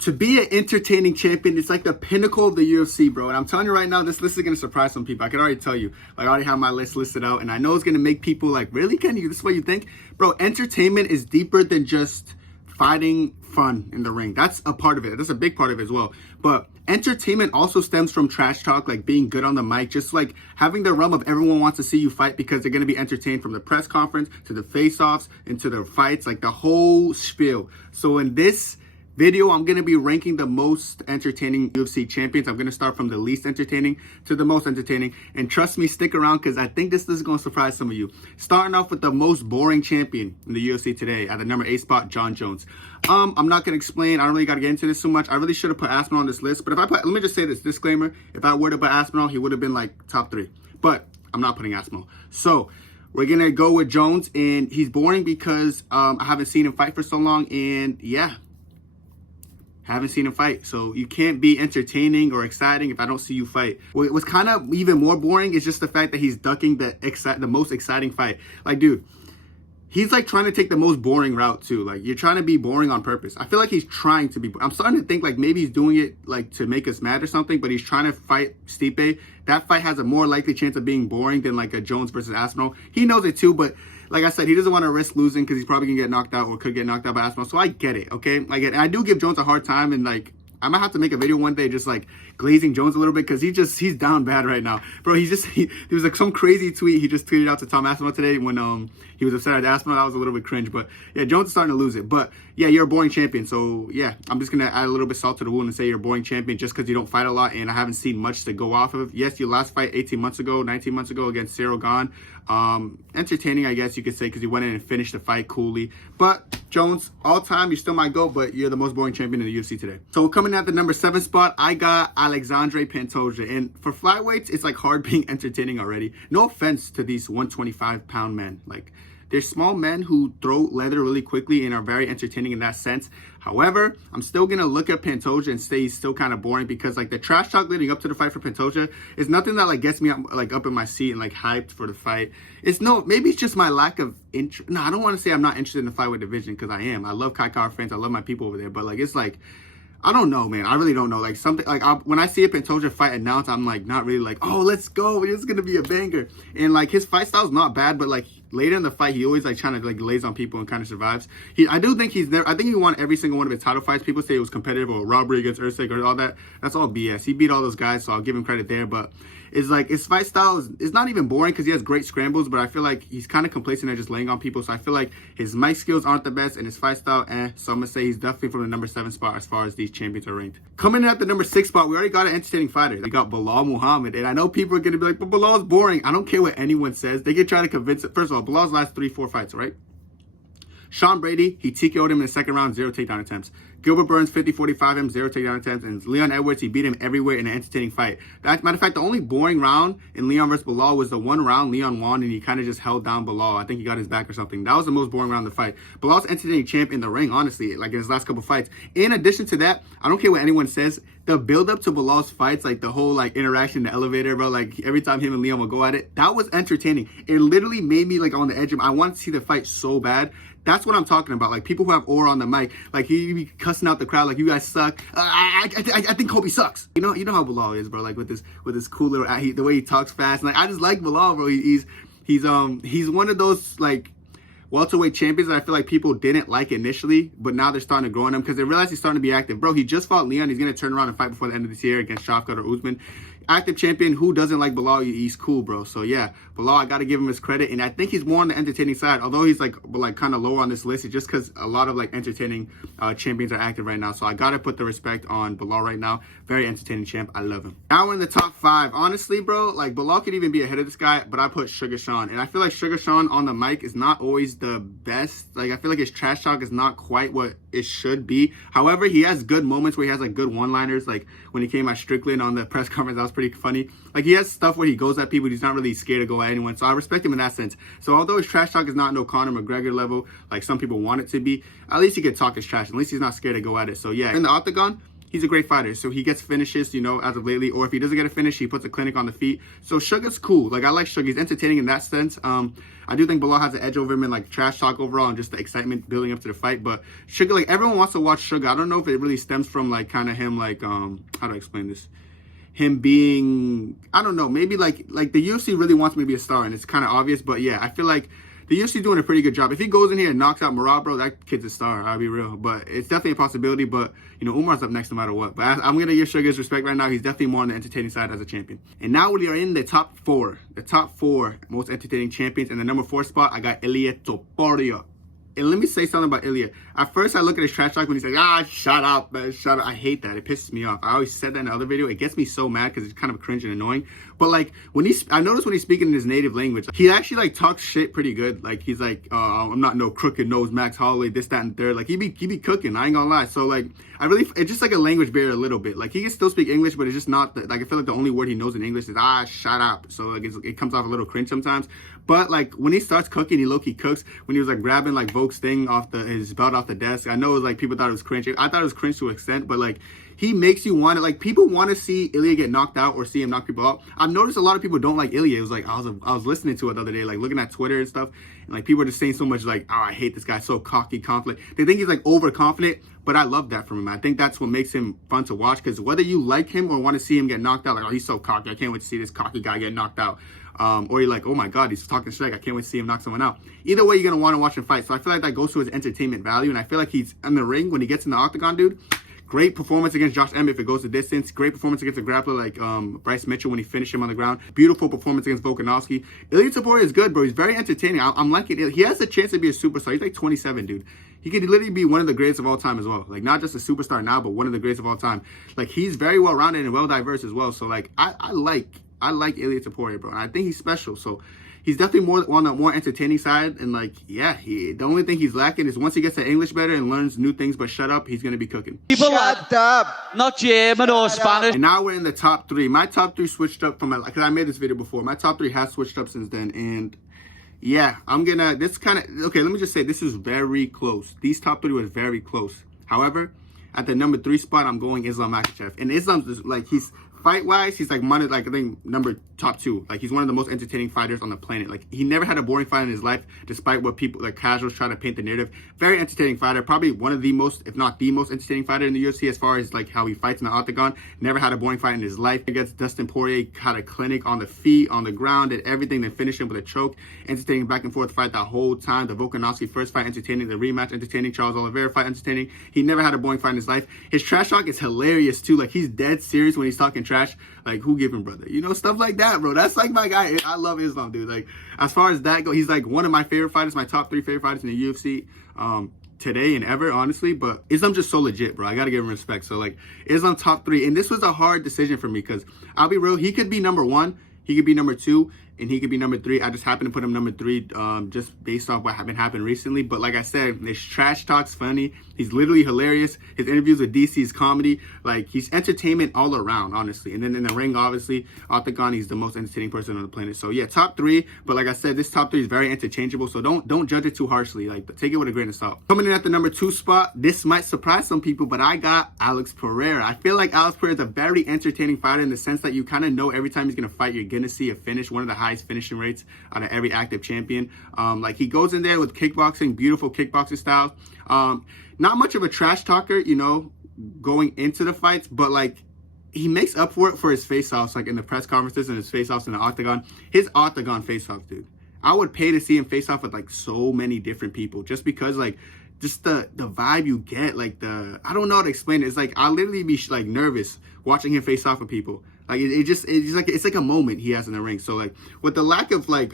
To be an entertaining champion, it's like the pinnacle of the UFC, bro. And I'm telling you right now, this list is going to surprise some people. I can already tell you. Like, I already have my list listed out, and I know it's going to make people like, really, Kenny? This is what you think? Bro, entertainment is deeper than just fighting fun in the ring. That's a part of it. That's a big part of it as well. But entertainment also stems from trash talk, like being good on the mic, just like having the realm of everyone wants to see you fight because they're going to be entertained from the press conference to the face-offs into the fights, like the whole spiel. So in this video, I'm going to be ranking the most entertaining UFC champions. I'm going to start from the least entertaining to the most entertaining. And trust me, stick around because I think this is going to surprise some of you. Starting off with the most boring champion in the UFC today at the number 8 spot, Jon Jones. I'm not going to explain. I don't really got to get into this so much. I really should have put Aspinall on this list. But let me just say this disclaimer. If I were to put Aspinall, he would have been like top 3. But I'm not putting Aspinall. So we're going to go with Jones. And he's boring because I haven't seen him fight for so long. And yeah, haven't seen him fight. So you can't be entertaining or exciting if I don't see you fight. What's kind of even more boring is just the fact that he's ducking the most exciting fight. Like, dude, he's like trying to take the most boring route too. Like, you're trying to be boring on purpose. I feel like he's trying to be. I'm starting to think like maybe he's doing it like to make us mad or something, but he's trying to fight Stipe. That fight has a more likely chance of being boring than like a Jones versus Aspinall. He knows it too, but like I said, he doesn't want to risk losing because he's probably going to get knocked out or could get knocked out by Aspinall. So I get it, okay? I get it. And I do give Jones a hard time, and like I might have to make a video one day just like glazing Jones a little bit because he's down bad right now. Bro, there was like some crazy tweet he just tweeted out to Tom Aspinall today when he was upset at Aspinall. That was a little bit cringe, but yeah, Jones is starting to lose it. But yeah, you're a boring champion. So yeah, I'm just going to add a little bit salt to the wound and say you're a boring champion just because you don't fight a lot and I haven't seen much to go off of. Yes, your last fight 18 months ago, 19 months ago against Cyril Gane. Entertaining, I guess you could say, because you went in and finished the fight coolly. But Jones, all time, you still might go, but you're the most boring champion in the UFC today. So coming at the number 7 spot, I got Alexandre Pantoja. And for flyweights, it's like hard being entertaining already. No offense to these 125-pound men. Like, they're small men who throw leather really quickly and are very entertaining in that sense. However, I'm still going to look at Pantoja and say he's still kind of boring because like the trash talk leading up to the fight for Pantoja is nothing that like gets me up in my seat and like hyped for the fight. Maybe it's just my lack of interest. No, I don't want to say I'm not interested in the flyweight division because I am. I love Kai Kara France. I love my people over there. But like, it's like, I don't know, man. I really don't know. Like something like when I see a Pantoja fight announced, I'm like not really like, oh, let's go. It's gonna be a banger. And like his fight style's not bad, but like later in the fight, he always like trying to like lays on people and kind of survives. I do think I think he won every single one of his title fights. People say it was competitive or robbery against Usyk or all that. That's all BS. He beat all those guys, so I'll give him credit there. But it's like his fight style is not even boring because he has great scrambles, but I feel like he's kind of complacent at just laying on people. So I feel like his mic skills aren't the best and his fight style, So I'm gonna say he's definitely from the number 7 spot as far as these champions are ranked. Coming in at the number 6 spot, we already got an entertaining fighter. We got Belal Muhammad, and I know people are gonna be like, but Belal's boring. I don't care what anyone says. They can try to convince it. First of all, Belal's last 3-4 fights, right? Sean Brady, he TKO'd him in the second round, 0 takedown attempts. Gilbert Burns, 50-45 him, 0 takedown attempts. And Leon Edwards, he beat him everywhere in an entertaining fight. Matter of fact, the only boring round in Leon versus Belal was the one round Leon won, and he kind of just held down Belal. I think he got his back or something. That was the most boring round of the fight. Belal's entertaining champ in the ring, honestly, like in his last couple fights. In addition to that, I don't care what anyone says, the build-up to Belal's fights, like the whole like interaction in the elevator, bro, like every time him and Leon would go at it, that was entertaining. It literally made me like on the edge of I wanted to see the fight so bad. That's what I'm talking about. Like people who have aura on the mic, like he be cussing out the crowd, like you guys suck. I think Kobe sucks. You know how Belal is, bro. Like with this cool little, the way he talks fast. And, like I just like Belal, bro. He's one of those like welterweight champions that I feel like people didn't like initially, but now they're starting to grow on him because they realize he's starting to be active. Bro, he just fought Leon. He's gonna turn around and fight before the end of this year against Shavkat or Usman. Active champion. Who doesn't like Belal? He's cool, bro. So yeah, Belal, I gotta give him his credit, and I think he's more on the entertaining side. Although he's like kind of lower on this list, it's just because a lot of like entertaining champions are active right now. So I gotta put the respect on Belal right now. Very entertaining champ. I love him. Now we're in the top 5. Honestly, bro, like Belal could even be ahead of this guy, but I put Sugar Sean, and I feel like Sugar Sean on the mic is not always the best. Like I feel like his trash talk is not quite what it should be. However, he has good moments where he has like good one-liners, like when he came at Strickland on the press conference. That was pretty funny. Like he has stuff where he goes at people. He's not really scared to go at anyone. So I respect him in that sense. So although his trash talk is not no Conor McGregor level, like some people want it to be, at least he can talk his trash. At least he's not scared to go at it. So yeah, in the octagon, he's a great fighter. So he gets finishes, you know, as of lately. Or if he doesn't get a finish, he puts a clinic on the feet. So Sugar's cool. Like, I like Sugar. He's entertaining in that sense. I do think Belal has an edge over him in, like, trash talk overall and just the excitement building up to the fight. But Sugar, like, everyone wants to watch Sugar. I don't know if it really stems from, like, kind of him, like, how do I explain this? Him being, I don't know, maybe, like the UFC really wants me to be a star, and it's kind of obvious. But, yeah, I feel like the UFC doing a pretty good job. If he goes in here and knocks out Murad, bro, that kid's a star. I'll be real. But it's definitely a possibility. But, you know, Umar's up next no matter what. But I'm going to give Sugar his respect right now. He's definitely more on the entertaining side as a champion. And now we are in the top four most entertaining champions. In the number 4 spot, I got Ilia Topuria. And let me say something about Ilia. At first, I look at his trash talk when he's like, shut up, man, shut up. I hate that. It pisses me off. I always said that in the other video. It gets me so mad because it's kind of cringe and annoying. But, like, I notice when he's speaking in his native language, he actually, like, talks shit pretty good. Like, he's like, I'm not no crooked nose Max Holloway, this, that, and third. Like, he be cooking. I ain't gonna lie. So, like, it's just like a language barrier a little bit. Like, he can still speak English, but it's just not, like, I feel like the only word he knows in English is, shut up. So, like, it comes off a little cringe sometimes. But, like, when he starts cooking, he low-key cooks. When he was, like, grabbing, like, Vogue's thing off his belt off the desk, I know, like, people thought it was cringe. I thought it was cringe to an extent, but, like, he makes you want to, like, people want to see Ilia get knocked out or see him knock people out. I've noticed a lot of people don't like Ilia. It was like, I was listening to it the other day, like, looking at Twitter and stuff, and, like, people are just saying so much, like, I hate this guy, so cocky, confident. They think he's, like, overconfident, but I love that from him. I think that's what makes him fun to watch, because whether you like him or want to see him get knocked out, like, he's so cocky, I can't wait to see this cocky guy get knocked out. Or you're like, oh my God, he's talking shit, I can't wait to see him knock someone out. Either way, you're going to want to watch him fight. So I feel like that goes to his entertainment value. And I feel like he's in the ring when he gets in the octagon, dude. Great performance against Josh Emmett if it goes the distance. Great performance against a grappler like Bryce Mitchell when he finished him on the ground. Beautiful performance against Volkanovski. Ilia Topuria is good, bro. He's very entertaining. I'm liking it. He has a chance to be a superstar. He's like 27, dude. He could literally be one of the greatest of all time as well. Like, not just a superstar now, but one of the greatest of all time. Like, he's very well-rounded and well-diverse as well. So, like, I like Ilia Topuria, bro. And I think he's special. So he's definitely more on the more entertaining side. And, like, yeah, the only thing he's lacking is once he gets the English better and learns new things but shut up, he's going to be cooking. Shut up. Not German or Spanish. And now we're in the top 3. My top 3 switched up from, because I made this video before. My top 3 has switched up since then. And yeah, okay, let me just say, this is very close. These top 3 was very close. However, at the number 3 spot, I'm going Islam Makhachev. And Islam's just, like, he's fight-wise, he's like I think top 2. Like, he's one of the most entertaining fighters on the planet. Like, he never had a boring fight in his life, despite what people, like, casuals try to paint the narrative. Very entertaining fighter. Probably one of the most, if not the most entertaining fighter in the UFC as far as, like, how he fights in the octagon. Never had a boring fight in his life. Against Dustin Poirier, had a clinic on the feet, on the ground, did everything, then finished him with a choke. Entertaining back and forth fight that whole time. The Volkanovski first fight, entertaining. The rematch, entertaining. Charles Oliveira fight, entertaining. He never had a boring fight in his life. His trash talk is hilarious, too. Like, he's dead serious when he's talking trash. Like, who give him, brother? You know, stuff like that, bro. That's, like, my guy. I love Islam, dude. Like, as far as that goes, he's, like, one of my favorite fighters, my top 3 favorite fighters in the UFC today and ever, honestly. But Islam's just so legit, bro. I gotta give him respect. So, like, Islam top 3. And this was a hard decision for me because I'll be real, he could be number 1, he could be number 2, and he could be number 3. I just happened to put him number 3 just based off what been happening recently. But like I said, his trash talk's funny. He's literally hilarious. His interviews with DC is comedy. Like, he's entertainment all around, honestly. And then in the ring, obviously, octagon, he's the most entertaining person on the planet. So yeah, top 3. But like I said, this top 3 is very interchangeable. So don't judge it too harshly. Like, take it with a grain of salt. Coming in at the number 2 spot, this might surprise some people, but I got Alex Pereira. I feel like Alex Pereira is a very entertaining fighter in the sense that you kind of know every time he's gonna fight, you're gonna see a finish, one of the highest finishing rates out of every active champion. Like, he goes in there with kickboxing, beautiful kickboxing styles. Not much of a trash talker, you know, going into the fights, but, like, he makes up for it for his face-offs, like in the press conferences and his face-offs in the octagon. His octagon face-offs, dude. I would pay to see him face off with, like, so many different people just because, like, just the vibe you get, like, I don't know how to explain it. It's like, I'll literally be, like, nervous watching him face off with people. Like, it's like a moment he has in the ring. So, like, with the lack of, like,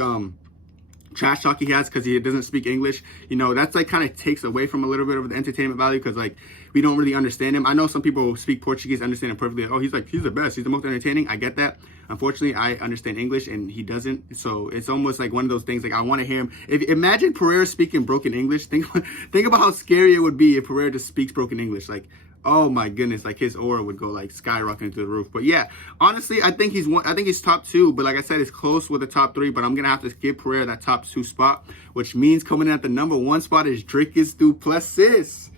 trash talk he has because he doesn't speak English, you know, that's, like, kind of takes away from a little bit of the entertainment value because, like, we don't really understand him. I know some people who speak Portuguese understand him perfectly. Oh, he's the best. He's the most entertaining. I get that. Unfortunately, I understand English and he doesn't. So it's almost like one of those things, like, I want to hear him. Imagine Pereira speaking broken English. Think about how scary it would be if Pereira just speaks broken English. Like, oh my goodness, like, his aura would go, like, skyrocketing to the roof. But yeah, honestly, I think he's top 2. But like I said, it's close with the top 3. But I'm gonna have to give Pereira that top 2 spot, which means coming in at the number 1 spot is Dricus du Plessis.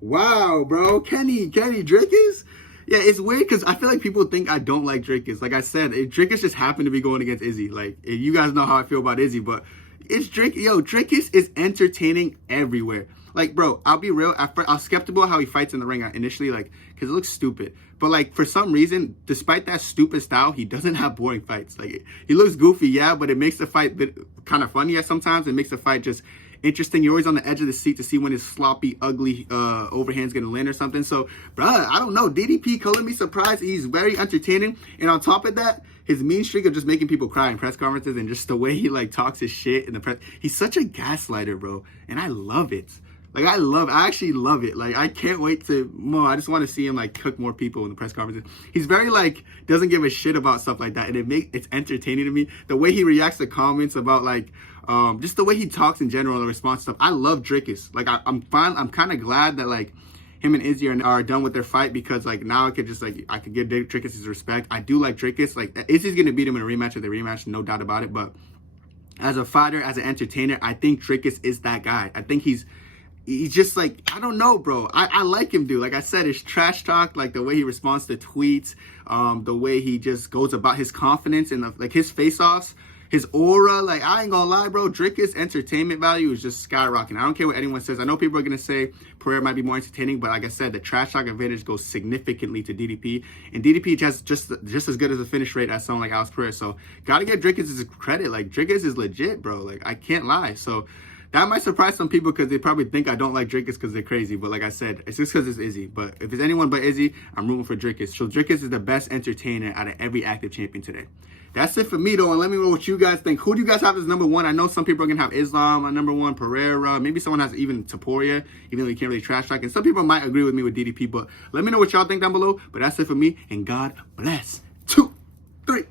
Wow, bro, Kenny Dricus. Yeah, it's weird because I feel like people think I don't like Dricus. Like I said, Dricus just happened to be going against Izzy. Like, you guys know how I feel about Izzy, but it's Dricus is entertaining everywhere. Like, bro, I'll be real. I was skeptical how he fights in the ring initially, like, because it looks stupid. But, like, for some reason, despite that stupid style, he doesn't have boring fights. Like, he looks goofy, yeah, but it makes the fight kind of funny sometimes. It makes the fight just interesting. You're always on the edge of the seat to see when his sloppy, ugly overhand's gonna land or something. So, bruh, I don't know. DDP calling me surprised. He's very entertaining. And on top of that, his mean streak of just making people cry in press conferences and just the way he, like, talks his shit in the press. He's such a gaslighter, bro. And I love it. Like, I actually love it. Like, I can't wait to more. I just want to see him, like, cook more people in the press conferences. He's very, like, doesn't give a shit about stuff like that. And it's entertaining to me. The way he reacts to comments about, like, just the way he talks in general, the response stuff. I love Dricus. Like, I'm kind of glad that, like, him and Izzy are done with their fight because, like, now I could just, like, I could give Dricus his respect. I do like Dricus. Like, Izzy's going to beat him in a rematch if they rematch, no doubt about it. But as a fighter, as an entertainer, I think Dricus is that guy. I think he's just like, I don't know, bro. I like him, dude. Like I said, his trash talk, like the way he responds to tweets, the way he just goes about his confidence and like his face-offs, his aura. Like, I ain't gonna lie, bro. Dricus' entertainment value is just skyrocketing. I don't care what anyone says. I know people are gonna say Pereira might be more entertaining, but like I said, the trash talk advantage goes significantly to DDP, and DDP has just as good as a finish rate as someone like Alex Pereira. So gotta give Dricus his credit. Like, Dricus is legit, bro. Like, I can't lie. So that might surprise some people because they probably think I don't like Dricus because they're crazy. But like I said, it's just because it's Izzy. But if it's anyone but Izzy, I'm rooting for Dricus. So Dricus is the best entertainer out of every active champion today. That's it for me, though. And let me know what you guys think. Who do you guys have as number one? I know some people are going to have Islam on number one, Pereira. Maybe someone has even Topuria, even though he can't really trash talk. And some people might agree with me with DDP. But let me know what y'all think down below. But that's it for me. And God bless. 2, 3.